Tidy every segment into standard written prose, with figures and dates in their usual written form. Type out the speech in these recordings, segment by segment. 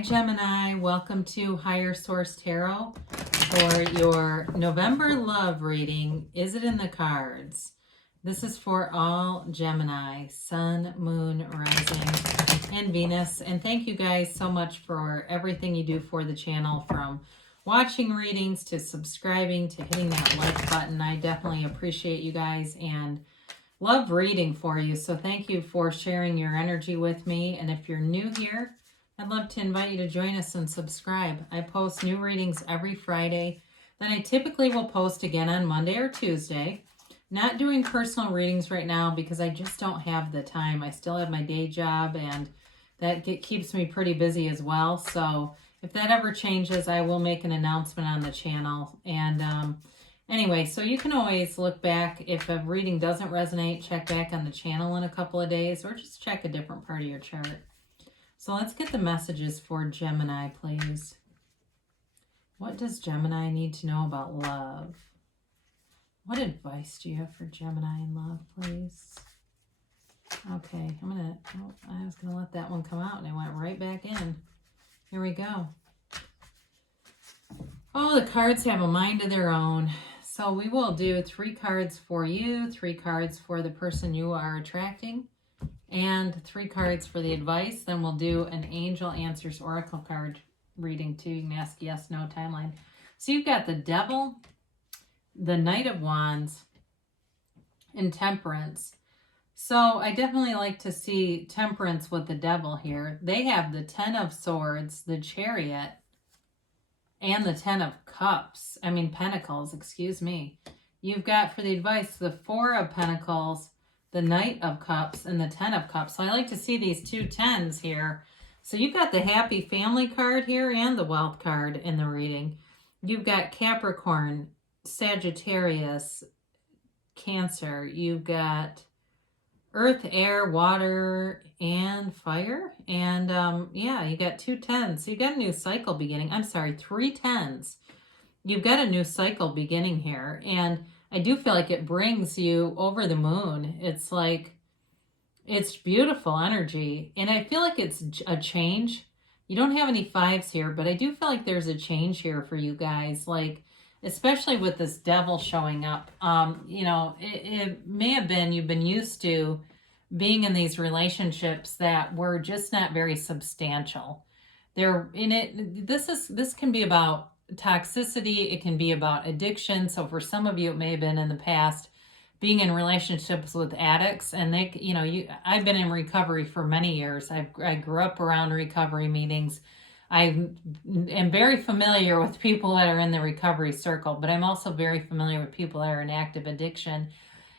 Hi Gemini, welcome to Higher Source Tarot for your November love reading. Is it in the cards? This is for all Gemini, Sun, Moon, Rising, and Venus. And thank you guys so much for everything you do for the channel, from watching readings to subscribing to hitting that like button. I definitely appreciate you guys and love reading for you. So thank you for sharing your energy with me. And if you're new here, I'd love to invite you to join us and subscribe. I post new readings every Friday. Then I typically will post again on Monday or Tuesday. Not doing personal readings right now because I just don't have the time. I still have my day job and that keeps me pretty busy as well. So if that ever changes, I will make an announcement on the channel. And anyway, so you can always look back. If a reading doesn't resonate, check back on the channel in a couple of days or just check a different part of your chart. So let's get the messages for Gemini, please. What does Gemini need to know about love? What advice do you have for Gemini in love, please? Okay, I was gonna let that one come out and it went right back in. Here we go. Oh, the cards have a mind of their own. So we will do 3 cards for you, 3 cards for the person you are attracting, and 3 cards for the advice. Then we'll do an Angel Answers Oracle card reading too. You can ask yes, no timeline. So you've got the Devil, the Knight of Wands, and Temperance. So I definitely like to see Temperance with the Devil here. They have the 10 of Swords, the Chariot, and the 10 of Pentacles, excuse me. You've got for the advice the 4 of Pentacles, the Knight of Cups, and the 10 of Cups. So I like to see these 2 10s here. So you've got the Happy Family card here and the Wealth card in the reading. You've got Capricorn, Sagittarius, Cancer. You've got Earth, Air, Water, and Fire. And yeah, you got 2 10s. So you got a new cycle beginning. I'm sorry, 3 10s. You've got a new cycle beginning here. And I do feel like it brings you over the moon. It's like, it's beautiful energy. And I feel like it's a change. You don't have any 5s here, but I do feel like there's a change here for you guys. Like, especially with this Devil showing up. You know, it may have been you've been used to being in these relationships that were just not very substantial. This can be about toxicity. It can be about addiction. So for some of you, it may have been in the past being in relationships with addicts, and I've been in recovery for many years. I grew up around recovery meetings. I am very familiar with people that are in the recovery circle, but I'm also very familiar with people that are in active addiction.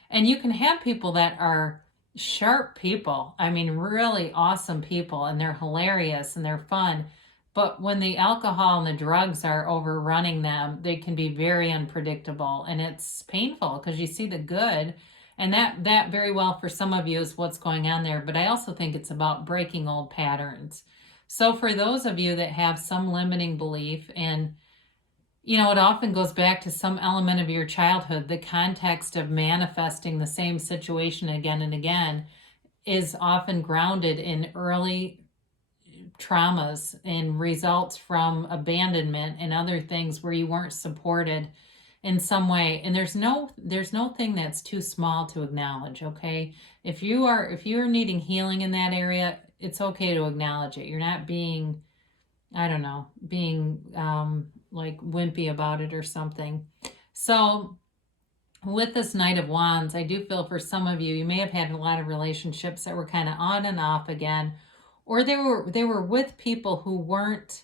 And you can have people that are sharp people. I mean, really awesome people, and they're hilarious and they're fun. But when the alcohol and the drugs are overrunning them, they can be very unpredictable, and it's painful because you see the good, and that very well for some of you is what's going on there. But I also think it's about breaking old patterns. So for those of you that have some limiting belief, and it often goes back to some element of your childhood, the context of manifesting the same situation again and again is often grounded in early traumas and results from abandonment and other things where you weren't supported in some way. And there's no thing that's too small to acknowledge, okay? If you're needing healing in that area, it's okay to acknowledge it. You're not being, like wimpy about it or something. So with this Knight of Wands, I do feel for some of you, you may have had a lot of relationships that were kind of on and off again, or they were with people who weren't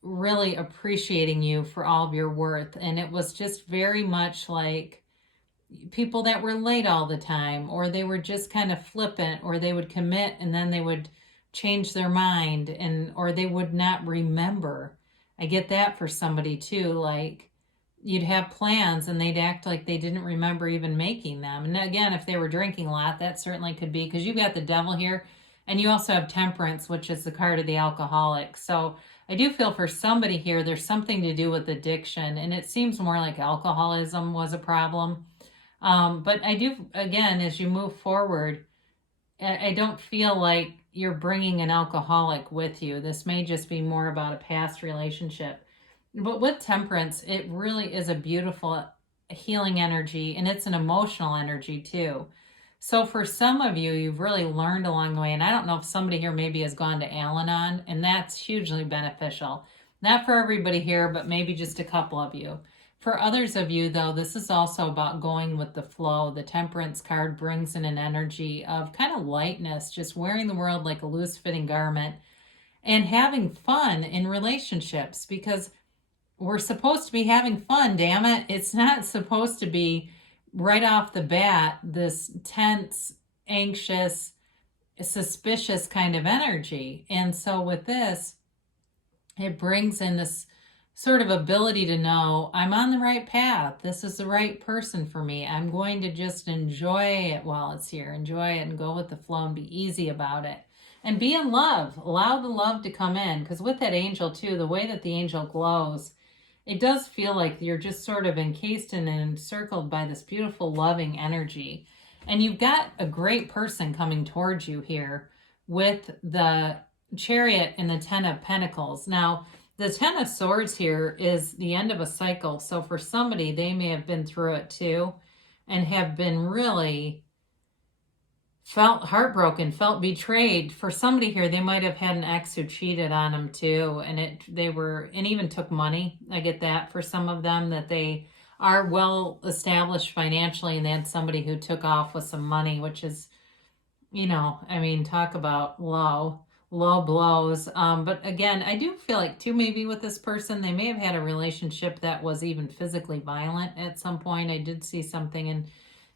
really appreciating you for all of your worth. And it was just very much like people that were late all the time, or they were just kind of flippant, or they would commit and then they would change their mind, or they would not remember. I get that for somebody too. Like, you'd have plans and they'd act like they didn't remember even making them. And again, if they were drinking a lot, that certainly could be, because you've got the Devil here. And you also have Temperance, which is the card of the alcoholic. So I do feel for somebody here, there's something to do with addiction. And it seems more like alcoholism was a problem. But I do, again, as you move forward, I don't feel like you're bringing an alcoholic with you. This may just be more about a past relationship. But with Temperance, it really is a beautiful healing energy, and it's an emotional energy too. So for some of you, you've really learned along the way, and I don't know if somebody here maybe has gone to Al-Anon, and that's hugely beneficial. Not for everybody here, but maybe just a couple of you. For others of you, though, this is also about going with the flow. The Temperance card brings in an energy of kind of lightness, just wearing the world like a loose-fitting garment and having fun in relationships, because we're supposed to be having fun, damn it. It's not supposed to be right off the bat this tense, anxious, suspicious kind of energy. And so with this, it brings in this sort of ability to know I'm on the right path. This is the right person for me. I'm going to just enjoy it while it's here. Enjoy it and go with the flow and be easy about it. And be in love. Allow the love to come in. Because with that angel too, the way that the angel glows, it does feel like you're just sort of encased and encircled by this beautiful loving energy. And you've got a great person coming towards you here with the Chariot and the Ten of Pentacles. Now, the Ten of Swords here is the end of a cycle. So for somebody, they may have been through it too and have been really felt heartbroken, felt betrayed. For somebody here, they might have had an ex who cheated on them too, and and even took money. I get that for some of them, that they are well established financially and they had somebody who took off with some money, which is, I mean, talk about low blows. But again, I do feel like too, maybe with this person, they may have had a relationship that was even physically violent at some point. I did see something, and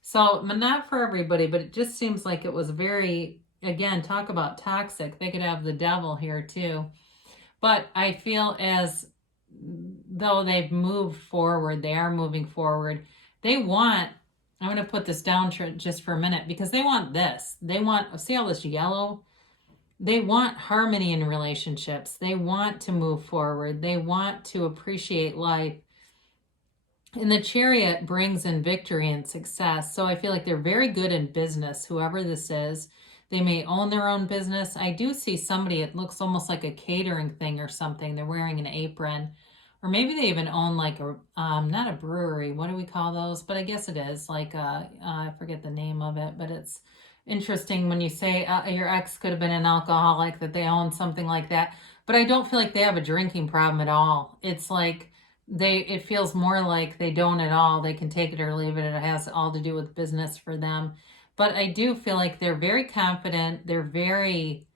so not for everybody, but it just seems like it was very, again, talk about toxic. They could have the devil here too. But I feel as though they've moved forward, they are moving forward. They want, I'm going to put this down just for a minute, because they want this. They want, see all this yellow? They want harmony in relationships. They want to move forward. They want to appreciate life. And the Chariot brings in victory and success. So I feel like they're very good in business, whoever this is. They may own their own business. I do see somebody, it looks almost like a catering thing or something. They're wearing an apron. Or maybe they even own like a, not a brewery. What do we call those? But I guess it is like I forget the name of it, but it's interesting when you say your ex could have been an alcoholic, that they own something like that. But I don't feel like they have a drinking problem at all. It's like it feels more like they don't at all. They can take it or leave it. It has all to do with business for them. But I do feel like they're very confident. They're very,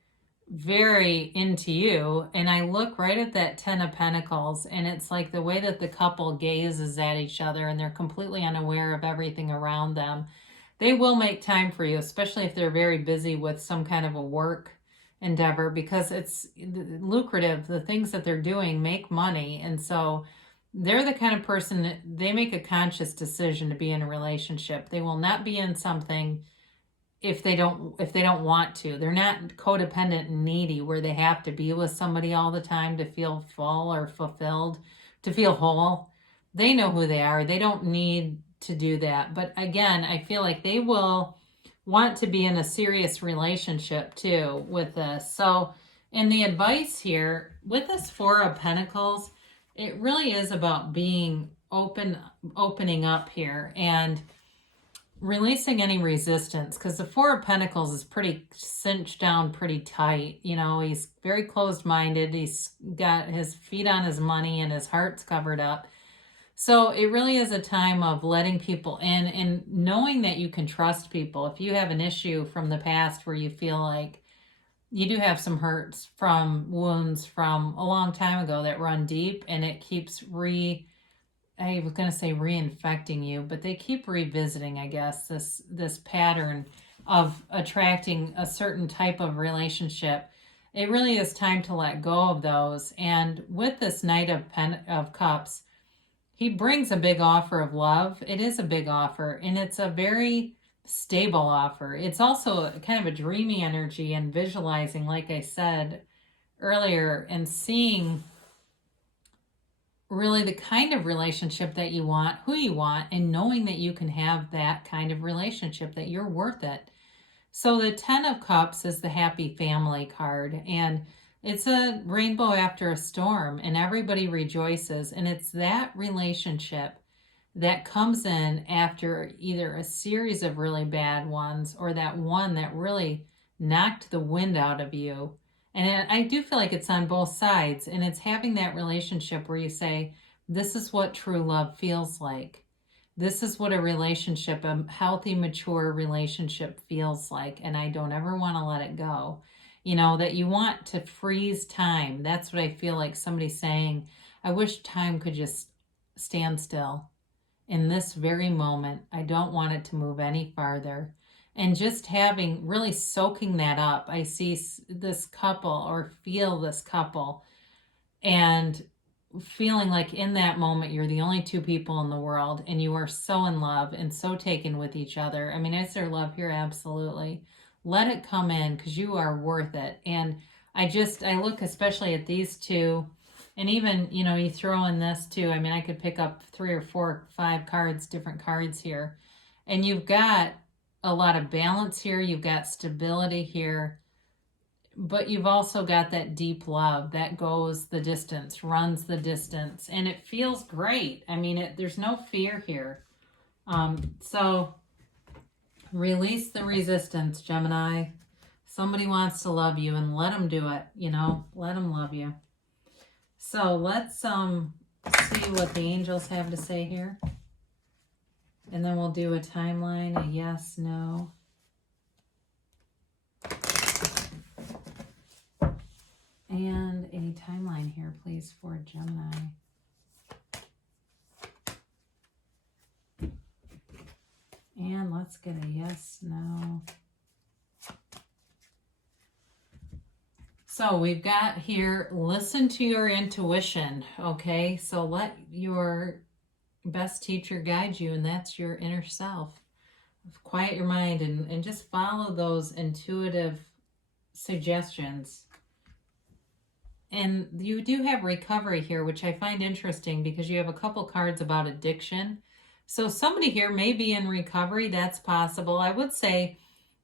very into you. And I look right at that Ten of Pentacles, and it's like the way that the couple gazes at each other and they're completely unaware of everything around them. They will make time for you, especially if they're very busy with some kind of a work endeavor, because it's lucrative. The things that they're doing make money. And so they're the kind of person that they make a conscious decision to be in a relationship. They will not be in something if they don't want to. They're not codependent and needy where they have to be with somebody all the time to feel full or fulfilled, to feel whole. They know who they are. They don't need to do that. But again, I feel like they will want to be in a serious relationship too with this. So in the advice here, with this Four of Pentacles, it really is about being opening up here and releasing any resistance, because the Four of Pentacles is pretty cinched down pretty tight. He's very closed-minded. He's got his feet on his money and his heart's covered up. So it really is a time of letting people in and knowing that you can trust people. If you have an issue from the past where you feel like you do have some hurts from wounds from a long time ago that run deep, and it keeps I was going to say reinfecting you, but they keep revisiting, I guess, this pattern of attracting a certain type of relationship. It really is time to let go of those. And with this Knight of Cups, he brings a big offer of love. It is a big offer, and it's a very stable offer. It's also kind of a dreamy energy and visualizing, like I said earlier, and seeing really the kind of relationship that you want, who you want, and knowing that you can have that kind of relationship, that you're worth it. So the Ten of Cups is the happy family card, and it's a rainbow after a storm, and everybody rejoices. And it's that relationship that comes in after either a series of really bad ones or that one that really knocked the wind out of you. And I do feel like it's on both sides, and it's having that relationship where you say, this is what true love feels like. This is what a relationship, a healthy, mature relationship feels like, and I don't ever want to let it go. You know, that you want to freeze time. That's what I feel like somebody's saying. I wish time could just stand still in this very moment. I don't want it to move any farther. And just having, really soaking that up. I see this couple, or feel this couple, and feeling like in that moment you're the only two people in the world, and you are so in love and so taken with each other. I mean, is there love here? Absolutely. Let it come in, because you are worth it. And I look especially at these two, and even, you know, you throw in this too. I mean, I could pick up 3 or 4, 5 cards, different cards here. And you've got a lot of balance here. You've got stability here. But you've also got that deep love that goes the distance, runs the distance. And it feels great. I mean, there's no fear here. So release the resistance, Gemini. Somebody wants to love you, and let them do it. You know, let them love you. So let's see what the angels have to say here. And then we'll do a timeline, a yes, no. And a timeline here, please, for Gemini. And let's get a yes, no. So we've got here, listen to your intuition, okay? So let your best teacher guide you, and that's your inner self. Quiet your mind and just follow those intuitive suggestions. And you do have recovery here, which I find interesting because you have a couple cards about addiction. So somebody here may be in recovery. That's possible. I would say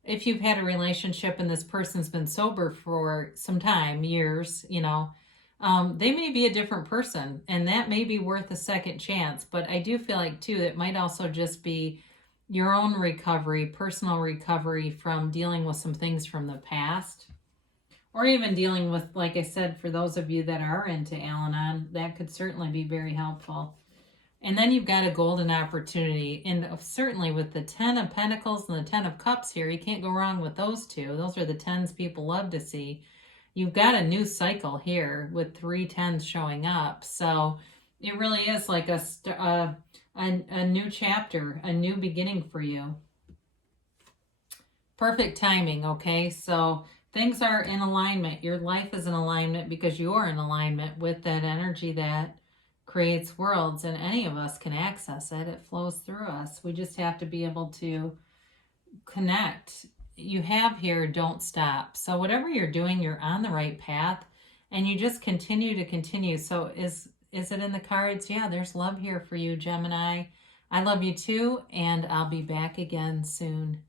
if you've had a relationship and this person's been sober for some time, years, you know, they may be a different person, and that may be worth a second chance. But I do feel like, too, it might also just be your own recovery, personal recovery from dealing with some things from the past. Or even dealing with, like I said, for those of you that are into Al-Anon, that could certainly be very helpful. And then you've got a golden opportunity. And certainly with the 10 of Pentacles and the 10 of Cups here, you can't go wrong with those two. Those are the 10s people love to see. You've got a new cycle here with 3 10s showing up. So it really is like a new chapter, a new beginning for you. Perfect timing, okay? So things are in alignment. Your life is in alignment because you are in alignment with that energy that creates worlds, and any of us can access it. It flows through us. We just have to be able to connect. You have here, don't stop. So whatever you're doing, you're on the right path, and you just continue to continue. So is it in the cards? Yeah, there's love here for you, Gemini. I love you too, and I'll be back again soon.